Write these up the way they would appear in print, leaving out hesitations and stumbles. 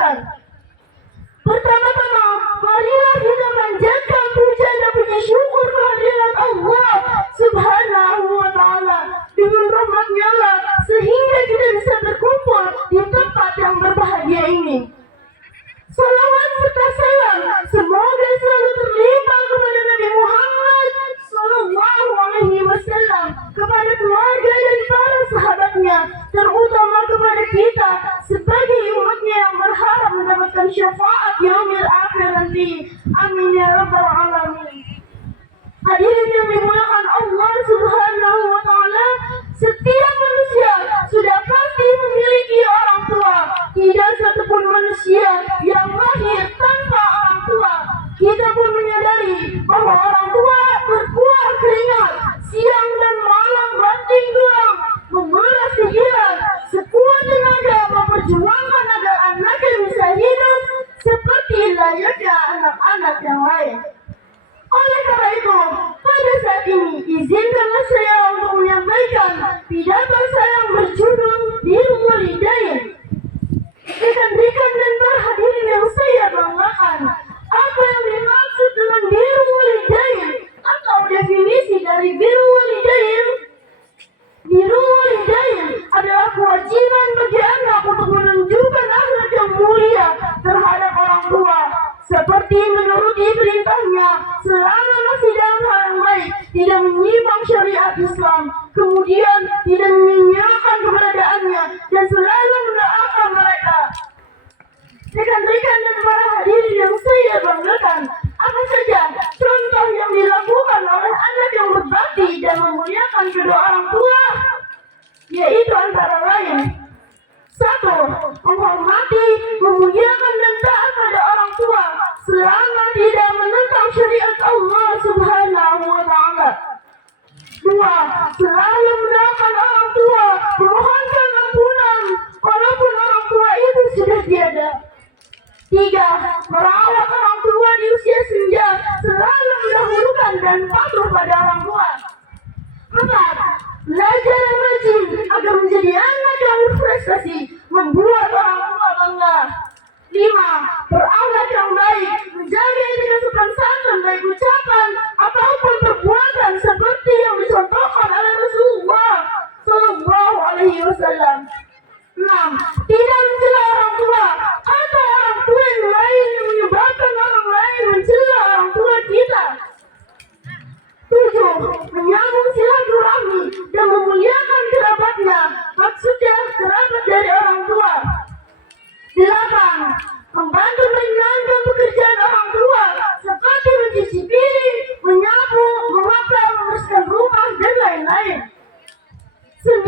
mengatakan, pertama-tama, marilah kita manjatkan puja dan puji syukur kehadirat Allah Subhanahu wa Ta'ala. Dengan rahmat-Nya lah sehingga kita bisa berkumpul di tempat yang berbahagia ini. Salawat serta salam semoga selalu terlimpah kepada Nabi Muhammad Sallallahu Alaihi Wasallam, kepada keluarga dan para sahabatnya, terutama kepada kita sebagai umatnya yang berharap mendapatkan syafaat yaumil akhir nanti. Amin ya rabbal alamin. Hadirin yang dimuliakan Allah Subhanahu wa Ta'ala, setiap manusia sudah pasti memiliki orang tua. Tidak satupun manusia yang lahir tanpa orang tua. Kita pun menyadari bahwa orang tua berbuah keringat siang dan malam banting tulang, memeras pikiran, sekuat tenaga memperjuangkan agar anaknya bisa hidup seperti layaknya anak-anak yang lain. Oleh karena itu, pada saat ini izinkanlah saya untuk menyampaikan pidato saya yang berjudul Birrul Walidain. Rekan-rekan dan para hadirin yang saya banggakan, apa yang dimaksud dengan Birrul Walidain atau definisi dari Birrul Walidain? Birrul Walidain adalah kewajiban bagi anak untuk menunjukkan akhlak yang mulia terhadap orang tua, seperti menuruti perintahnya selama masih dalam hal yang baik, tidak menyimpang syariat Islam, kemudian tidak menyanyiakan keberadaannya, dan selalu mendoakan mereka. Rekan-rekan dan para hadirin yang saya banggakan, apa saja contoh yang dilakukan oleh anak yang berbakti dan memuliakan kedua orang tua? Yaitu antara lain: 1. Menghormati, memuliakan dan taat pada orang tua selama tidak menentang syariat Allah Subhanahu wa Ta'ala. 2. Selalu mendoakan orang tua, memohonkan ampunan walaupun orang tua itu sudah tiada. 3. Merawat orang tua di usia senja, selalu mendahulukan dan patuh pada orang tua. 4. Belajar yang rajin agar menjadi anak yang berprestasi, membuat orang tua bangga. 5. Berakhlak yang baik, menjaga etika sopan santun, baik ucapan ataupun perbuatan seperti yang dicontohkan oleh Rasulullah Sallallahu Alaihi Wasallam. 6. Tidak mencela orang tua atau orang tua yang lain yang menyebabkan orang lain mencela orang tua kita. 7. Menyambung silaturahmi dan memuliakan kerabatnya, maksudnya kerabat dari orang tua. 8. Membantu meringankan pekerjaan orang tua seperti mencuci piring, menyapu, mengepel, membersihkan rumah, dan lain-lain. 9.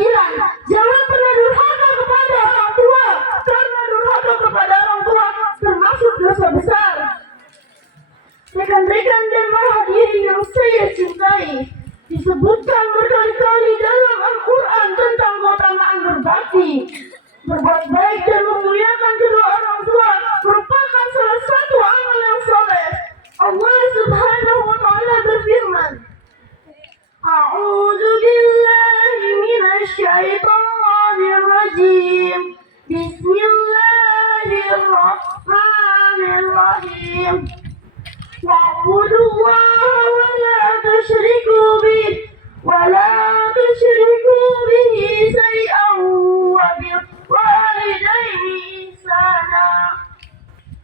Jangan pernah durhaka kepada orang tua, karena durhaka kepada orang tua termasuk dosa besar. Rekan-rekan dan para hadirin yang saya cintai, disebutkan berkali-kali dalam Al-Quran tentang keutamaan berbakti, berbuat baik dan memuliakan kedua orang tua merupakan salah satu amal yang soleh. Allah Subhanahu wa Ta'ala berfirman, A'udzu billahi minasy syaithanir rajim. Bismillahirrahmanirrahim. Wa'budullaha wa la tusyriku bih wa la tusyriku bihi syai'an wa bil walidaini ihsana.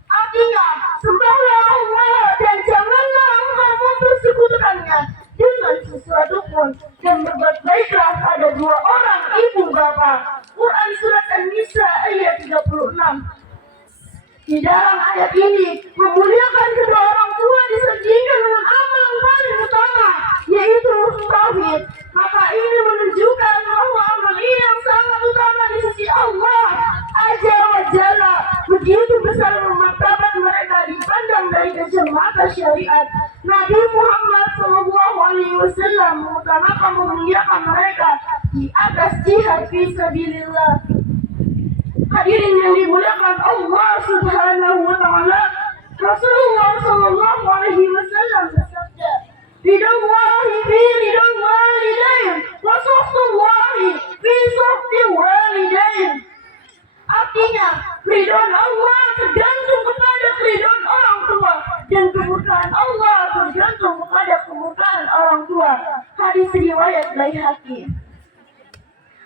Artinya, sembahlah Allah dan janganlah engkau mempersekutukannya dengan sesuatu pun, dan berbuat baiklah pada dua orang ibu bapa. Quran Surat An-Nisa ayat 36. Di dalam ayat ini, memuliakan kedua orang tua disandingkan dengan amal yang paling utama, yaitu tauhid. Maka ini menunjukkan bahwa amal ini yang sangat utama di sisi Allah Azza wa Jalla. Begitu besar martabat mereka dipandang dari kacamata syariat. Nabi Muhammad SAW mengutamakan memuliakan mereka di atas jihad fi sabilillah. Hadirin yang dimuliakan Allah Subhanahu wa Ta'ala, Rasulullah Sallallahu Alaihi Wasallam bersabda, Ridallahi fi ridal walidain wa sakhtullahi fi sakhtil walidain. Artinya, keridhaan Allah tergantung kepada keridhaan orang tua, dan kemurkaan Allah tergantung kepada kemurkaan orang tua. Hadis riwayat Baihaqi.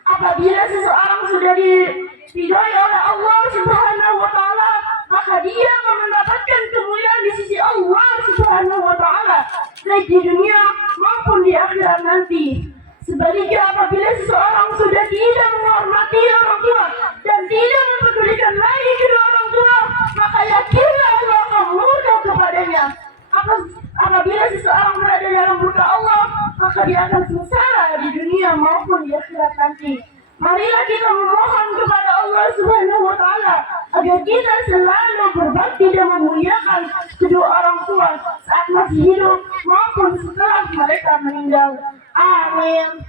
Apabila seseorang sudah diridhai oleh Allah Subhanahu wa taala, maka dia akan mendapatkan kemuliaan di sisi Allah Subhanahu wa taala, baik di dunia maupun di akhirat nanti. Sebaliknya, apabila seseorang sudah tidak menghormati orang tua dan tidak mempedulikan lagi kedua orang tua, maka yakinlah Allah akan murka kepadanya. Apabila seseorang berada dalam murka Allah, maka dia akan sengsara di dunia maupun di akhirat nanti. Marilah kita memohon kepada Allah Subhanahu wa taala agar kita selalu berbakti dan memuliakan kedua orang tua saat masih hidup maupun setelah mereka meninggal. Amin.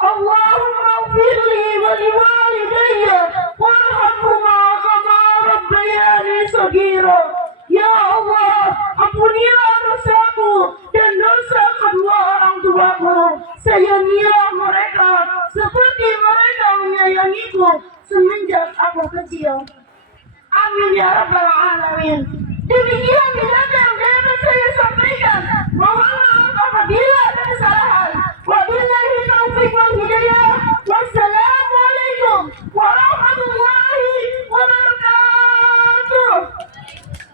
Allahumma ighfirli wa liwalidayya warhamhuma kama rabbayani shaghira. Ya Allah, ampunilah dosaku dan dosa kedua orang tuaku. Sayangilah mereka seperti mereka menyayangiku semenjak aku kecil. Amin ya rabbal alamin. Demi